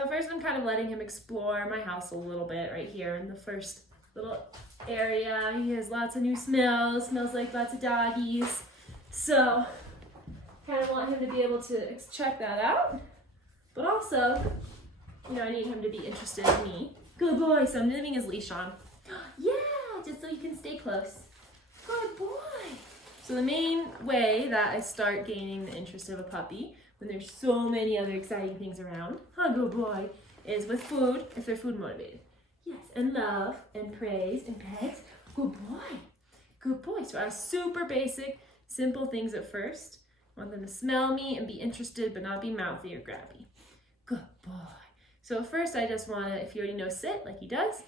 So first I'm kind of letting him explore my house a little bit right here in the first little area. He has lots of new smells, smells like lots of doggies. So kind of want him to be able to check that out. But also, you know, I need him to be interested in me. Good boy. So I'm leaving his leash on. Yeah, just so you can stay close. Good boy. So the main way that I start gaining the interest of a puppy, when there's so many other exciting things around, good boy, is with food, if they're food motivated. Yes, and love, and praise, and pets. Good boy. Good boy. So I have super basic, simple things at first. I want them to smell me and be interested, but not be mouthy or grabby. Good boy. So at first I just want to, if you already know sit, like he does,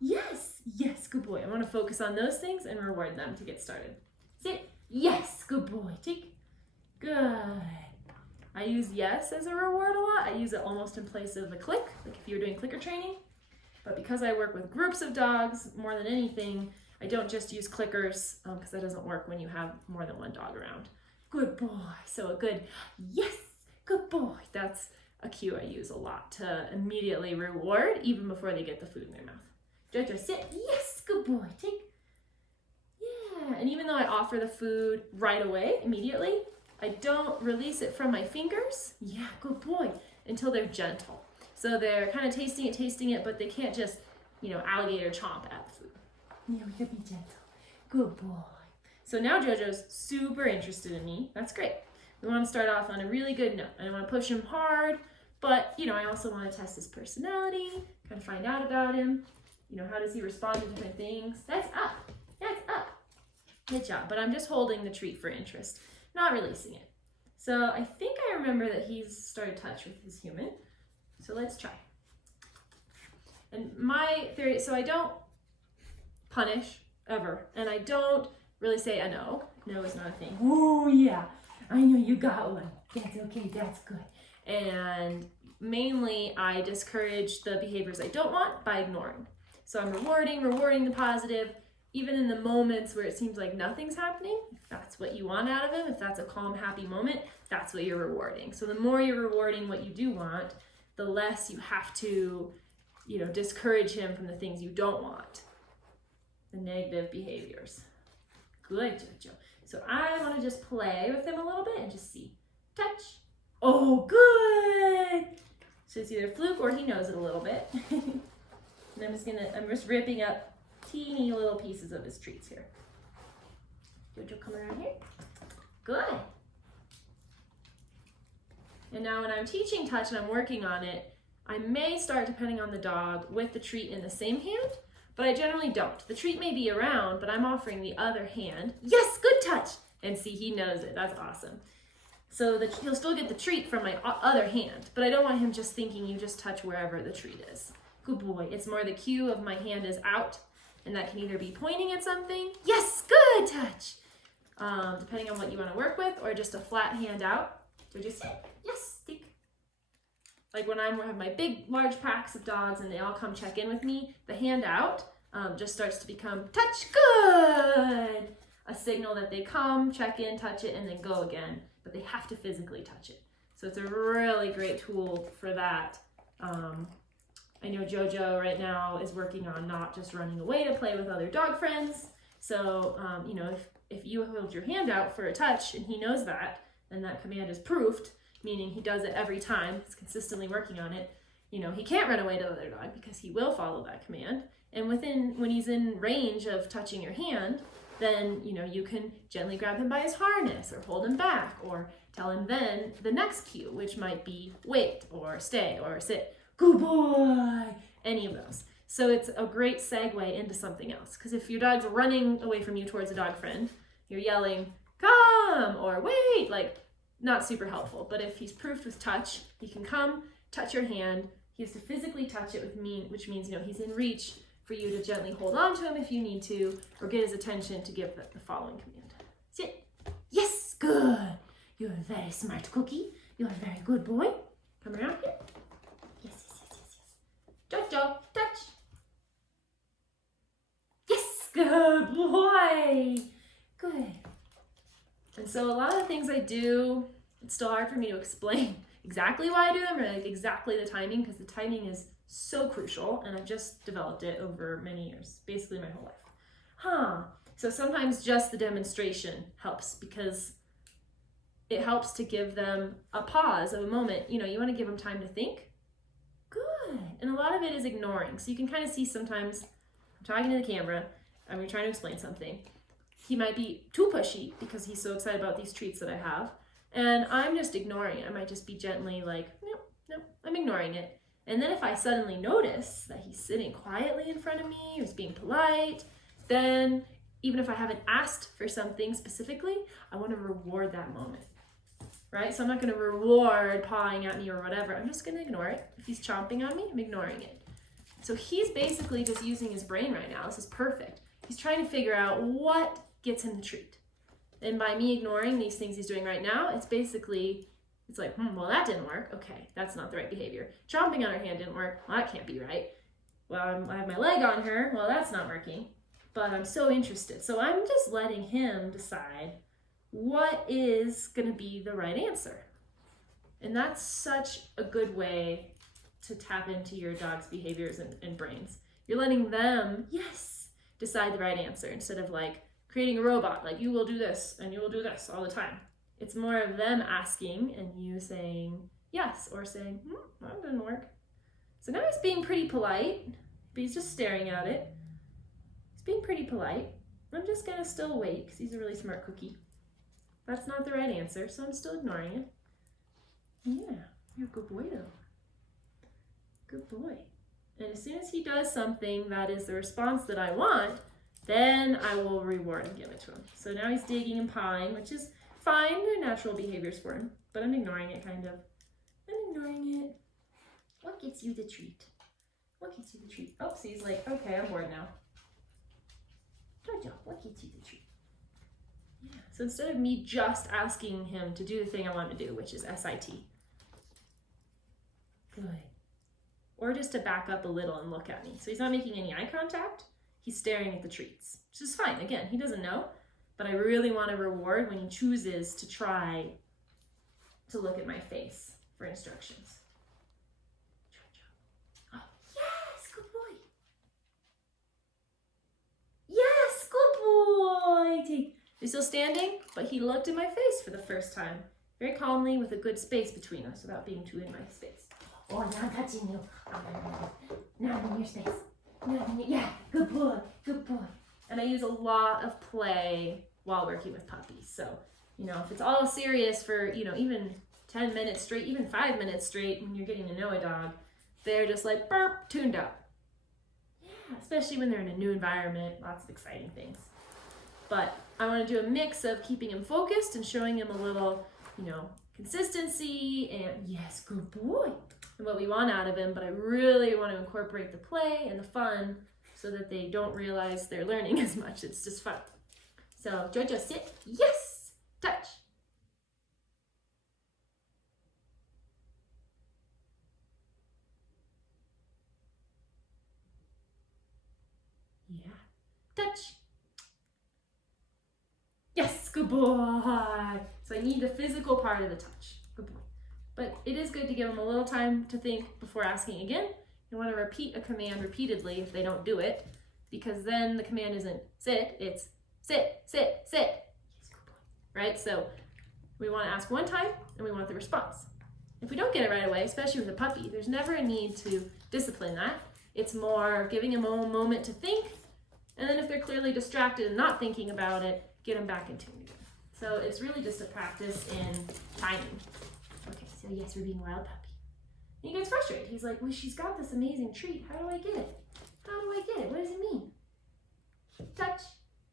yes, yes, good boy. I want to focus on those things and reward them to get started. Sit, yes, good boy. Take, good. I use yes as a reward a lot. I use it almost in place of a click, like if you were doing clicker training. But because I work with groups of dogs more than anything, I don't just use clickers because that doesn't work when you have more than one dog around. Good boy. So a good yes, good boy. That's a cue I use a lot to immediately reward even before they get the food in their mouth. Jojo, sit. Yes, good boy. Take. Yeah. And even though I offer the food right away, immediately, I don't release it from my fingers. Yeah, good boy. Until they're gentle. So they're kind of tasting it, but they can't just, you know, alligator chomp at the food. Yeah, we gotta be gentle. Good boy. So now Jojo's super interested in me. That's great. We want to start off on a really good note. I don't want to push him hard, but, you know, I also want to test his personality, kind of find out about him. You know, how does he respond to different things? That's up. That's up. Good job. But I'm just holding the treat for interest, not releasing it. So I think I remember that he's started touch with his human. So let's try. And my theory, so I don't punish ever, and I don't really say a no. No is not a thing. Oh yeah, I know you got one. That's okay, that's good. And mainly I discourage the behaviors I don't want by ignoring. So I'm rewarding the positive, even in the moments where it seems like nothing's happening. If that's what you want out of him, if that's a calm, happy moment, that's what you're rewarding. So the more you're rewarding what you do want, the less you have to, you know, discourage him from the things you don't want, the negative behaviors. Good, Jojo. So I want to just play with him a little bit and just see. Touch. Oh, good. So it's either fluke or he knows it a little bit. And I'm just ripping up teeny little pieces of his treats here. Jojo, come around here. Good. And now when I'm teaching touch and I'm working on it, I may start, depending on the dog, with the treat in the same hand, but I generally don't. The treat may be around, but I'm offering the other hand. Yes, good touch. And see, he knows it. That's awesome. So he'll still get the treat from my other hand, but I don't want him just thinking you just touch wherever the treat is. Good boy. It's more the cue of my hand is out, and that can either be pointing at something. Yes, good touch. Depending on what you want to work with, or just a flat hand out. So just yes, stick. Like when I have my big, large packs of dogs and they all come check in with me, the hand out just starts to become touch good. A signal that they come, check in, touch it, and then go again. But they have to physically touch it. So it's a really great tool for that. I know Jojo right now is working on not just running away to play with other dog friends. So, you know, if you hold your hand out for a touch and he knows that, and that command is proofed, meaning he does it every time, he's consistently working on it, you know, he can't run away to the other dog because he will follow that command. And when he's in range of touching your hand, then, you know, you can gently grab him by his harness or hold him back or tell him then the next cue, which might be wait or stay or sit. Good boy, any of those. So it's a great segue into something else. Because if your dog's running away from you towards a dog friend, you're yelling, come, or wait, like not super helpful. But if he's proofed with touch, he can come, touch your hand. He has to physically touch it with me, which means, you know, he's in reach for you to gently hold on to him if you need to, or get his attention to give the following command. Sit. Yes, good. You're a very smart cookie. You're a very good boy. Come around here. Yes. Jojo, touch. Yes, good boy. Good. And so a lot of the things I do, it's still hard for me to explain exactly why I do them or like exactly the timing, because the timing is so crucial and I've just developed it over many years, basically my whole life. So sometimes just the demonstration helps because it helps to give them a pause of a moment. You know, you want to give them time to think. Good. And a lot of it is ignoring. So you can kind of see sometimes I'm talking to the camera, I'm trying to explain something. He might be too pushy because he's so excited about these treats that I have. And I'm just ignoring it. I might just be gently like, no, I'm ignoring it. And then if I suddenly notice that he's sitting quietly in front of me or he's being polite, then even if I haven't asked for something specifically, I want to reward that moment, right? So I'm not going to reward pawing at me or whatever. I'm just going to ignore it. If he's chomping on me, I'm ignoring it. So he's basically just using his brain right now. This is perfect. He's trying to figure out what gets him the treat. And by me ignoring these things he's doing right now, it's like, well, that didn't work. Okay, that's not the right behavior. Chomping on her hand didn't work. Well, that can't be right. Well, I have my leg on her. Well, that's not working. But I'm so interested. So I'm just letting him decide what is going to be the right answer. And that's such a good way to tap into your dog's behaviors and brains. You're letting them, decide the right answer instead of like creating a robot, like you will do this and you will do this all the time. It's more of them asking and you saying yes or saying, that didn't work. So now he's being pretty polite, but he's just staring at it. He's being pretty polite. I'm just gonna still wait because he's a really smart cookie. That's not the right answer, so I'm still ignoring it. Yeah, you're a good boy though. Good boy. And as soon as he does something that is the response that I want, then I will reward and give it to him. So now he's digging and pawing, which is fine. They're natural behaviors for him, but I'm ignoring it kind of. I'm ignoring it. What gets you the treat? What gets you the treat? Oh, so he's like, okay, I'm bored now. Jojo, what gets you the treat? Yeah. So instead of me just asking him to do the thing I want to do, which is SIT. Good. Or just to back up a little and look at me. So he's not making any eye contact. He's staring at the treats, which is fine. Again, he doesn't know, but I really want to reward when he chooses to try to look at my face for instructions. Oh, yes, good boy. Yes, good boy. He's still standing, but he looked in my face for the first time, very calmly with a good space between us without being too in my space. Oh, now I'm touching you. Now I'm in your space. Yeah, good boy, good boy. And I use a lot of play while working with puppies. So, if it's all serious for, even 10 minutes straight, even 5 minutes straight when you're getting to know a dog, they're just like, burp, tuned up. Yeah, especially when they're in a new environment, lots of exciting things. But I want to do a mix of keeping him focused and showing him a little, consistency and yes, good boy. And what we want out of him, but I really want to incorporate the play and the fun so that they don't realize they're learning as much. It's just fun. So Jojo, sit. Yes. Touch. Yeah. Touch. Yes, good boy. So I need the physical part of the touch. Good boy. But it is good to give them a little time to think before asking again. You want to repeat a command repeatedly if they don't do it, because then the command isn't sit, it's sit, sit, sit. Yes, good boy. Right? So we want to ask one time and we want the response. If we don't get it right away, especially with a puppy, there's never a need to discipline that. It's more giving them a moment to think, and then if they're clearly distracted and not thinking about it, get them back in tune again. So it's really just a practice in timing. Okay, so yes, we're being a wild puppy. And he gets frustrated. He's like, well, she's got this amazing treat. How do I get it? How do I get it? What does it mean? Touch.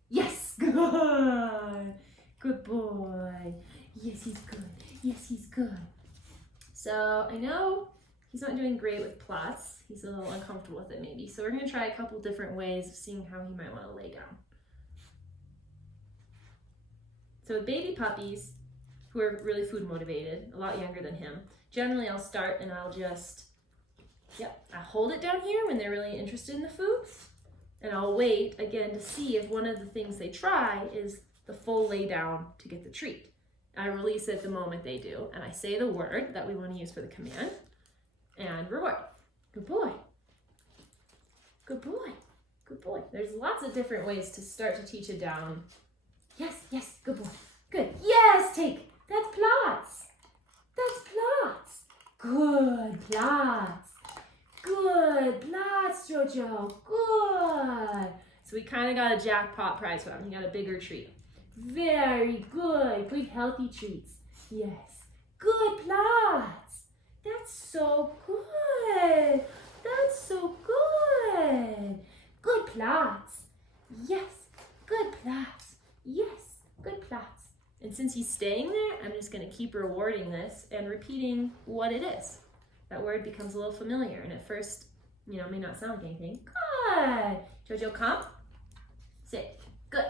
Yes, good. Good boy. Yes, he's good. Yes, he's good. So I know he's not doing great with Platz. He's a little uncomfortable with it maybe. So we're going to try a couple different ways of seeing how he might want to lay down. So with baby puppies who are really food motivated, a lot younger than him, generally I'll start and I'll just, I hold it down here when they're really interested in the food. And I'll wait again to see if one of the things they try is the full lay down to get the treat. I release it the moment they do, and I say the word that we want to use for the command, and reward. Good boy. Good boy. Good boy. There's lots of different ways to start to teach a down. Yes, yes, good boy. Good. Yes, take. That's Platz. That's Platz. Good, Platz. Good, Platz, Jojo. Good. So we kind of got a jackpot prize for him. He got a bigger treat. Very good. Good, healthy treats. Yes. Good, Platz. That's so good. That's so good. Good, Platz. Yes. Good, Platz. Yes. Good, Platz. And since he's staying there, I'm just going to keep rewarding this and repeating what it is. That word becomes a little familiar, and at first, may not sound like anything. Good. Jojo, come. Sit. Good.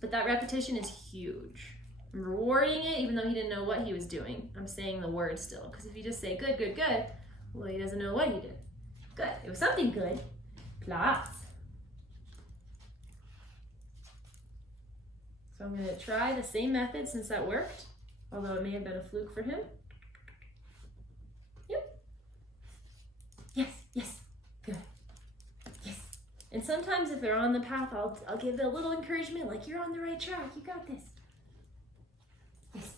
But that repetition is huge. I'm rewarding it even though he didn't know what he was doing. I'm saying the word still, because if you just say good, good, good, well, he doesn't know what he did. Good. It was something good. Platz. So I'm going to try the same method since that worked, although it may have been a fluke for him. Yep. Yes, yes. Good. Yes. And sometimes if they're on the path, I'll give them a little encouragement, like, you're on the right track. You got this. Yes.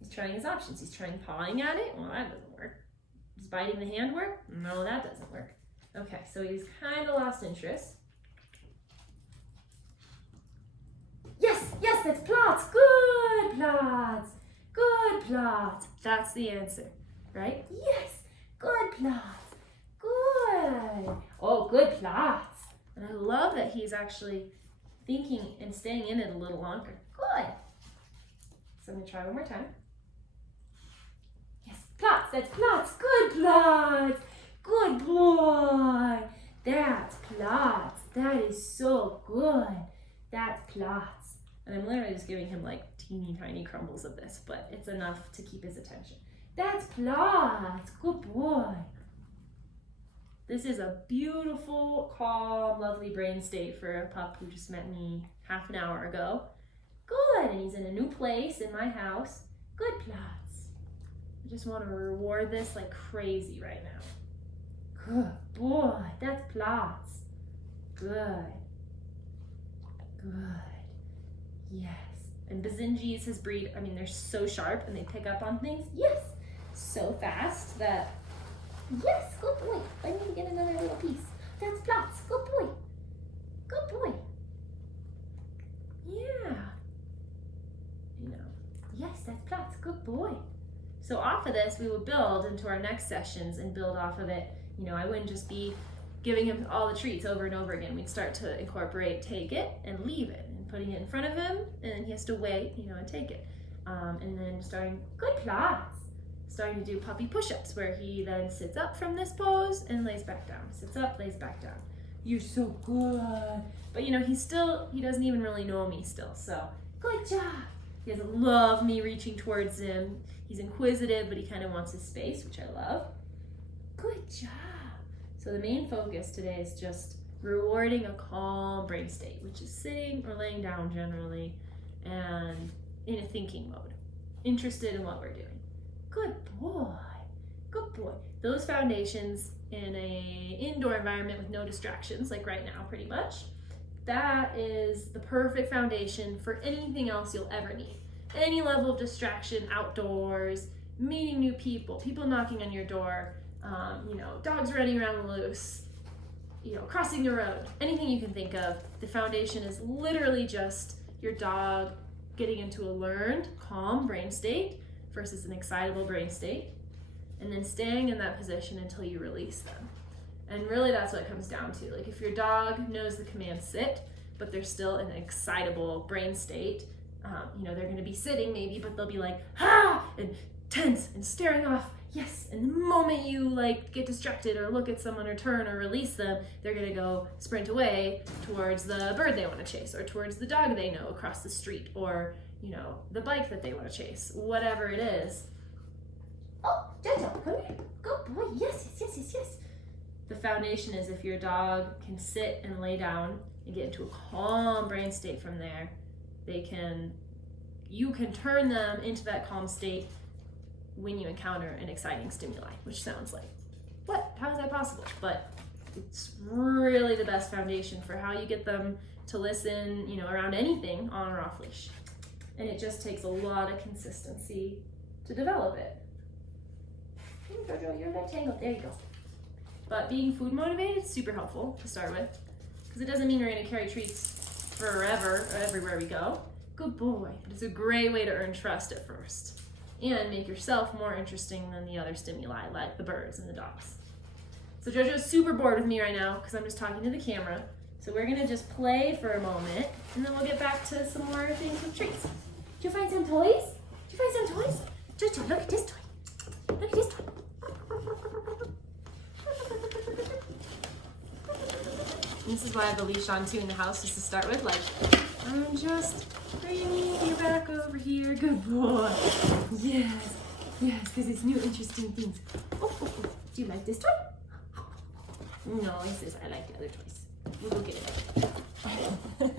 He's trying his options. He's trying pawing at it. Well, that doesn't work. Does biting the hand work? No, that doesn't work. Okay, so he's kind of lost interest. Yes, yes, that's Platz. Good, Platz. Good, Platz. That's the answer, right? Yes, good, Platz. Good. Oh, good, Platz. And I love that he's actually thinking and staying in it a little longer. Good. So I'm going to try one more time. Yes, Platz, that's Platz. Good, Platz. Good boy. That's Platz. That is so good. That's Platz. And I'm literally just giving him like teeny tiny crumbles of this, but it's enough to keep his attention. That's Platz. Good boy. This is a beautiful, calm, lovely brain state for a pup who just met me half an hour ago. Good, and he's in a new place in my house. Good, Platz. I just want to reward this like crazy right now. Good boy, that's Platz. Good. Good. Yes. And Basenji is his breed. I mean, they're so sharp and they pick up on things. Yes. So fast that, yes, good boy. I need to get another little piece. That's Platz. Good boy. Good boy. Yeah. Yes, that's Platz. Good boy. So off of this, we will build into our next sessions and build off of it. I wouldn't just be giving him all the treats over and over again. We'd start to incorporate take it and leave it and putting it in front of him, and then he has to wait, and take it. And then starting, good Platz. Starting to do puppy push-ups where he then sits up from this pose and lays back down. Sits up, lays back down. You're so good. But he doesn't even really know me still. So good job. He doesn't love me reaching towards him. He's inquisitive, but he kind of wants his space, which I love. Good job. So the main focus today is just rewarding a calm brain state, which is sitting or laying down generally and in a thinking mode, interested in what we're doing. Good boy. Good boy. Those foundations in an indoor environment with no distractions, like right now pretty much, that is the perfect foundation for anything else you'll ever need. Any level of distraction outdoors, meeting new people, people knocking on your door, dogs running around loose, crossing the road, anything you can think of. The foundation is literally just your dog getting into a learned, calm brain state versus an excitable brain state, and then staying in that position until you release them. And really that's what it comes down to. Like if your dog knows the command sit, but they're still in an excitable brain state, they're going to be sitting maybe, but they'll be like, ah, and tense and staring off. Yes. And the moment you get distracted or look at someone or turn or release them, they're going to go sprint away towards the bird they want to chase or towards the dog they know across the street or, the bike that they want to chase, whatever it is. Oh, Jojo, come here. Good boy. Yes, yes, yes, yes, yes. The foundation is if your dog can sit and lay down and get into a calm brain state from there, you can turn them into that calm state when you encounter an exciting stimuli, which sounds like, what? How is that possible? But it's really the best foundation for how you get them to listen, around anything on or off leash. And it just takes a lot of consistency to develop it. Jojo, you're a bit tangled. There you go. But being food motivated is super helpful to start with, because it doesn't mean we're going to carry treats forever or everywhere we go. Good boy. It's a great way to earn trust at first and make yourself more interesting than the other stimuli, like the birds and the dogs. So Jojo's super bored with me right now because I'm just talking to the camera. So we're going to just play for a moment, and then we'll get back to some more things with treats. Did you find some toys? Did you find some toys? Jojo, look at this toy. Look at this toy. And this is why I have the leash on too in the house, just to start with. Like, I'm just bringing you back over here. Good boy. Yes, because it's new interesting things. Oh. Do you like this toy? No, he says I like the other toys. We'll go get it.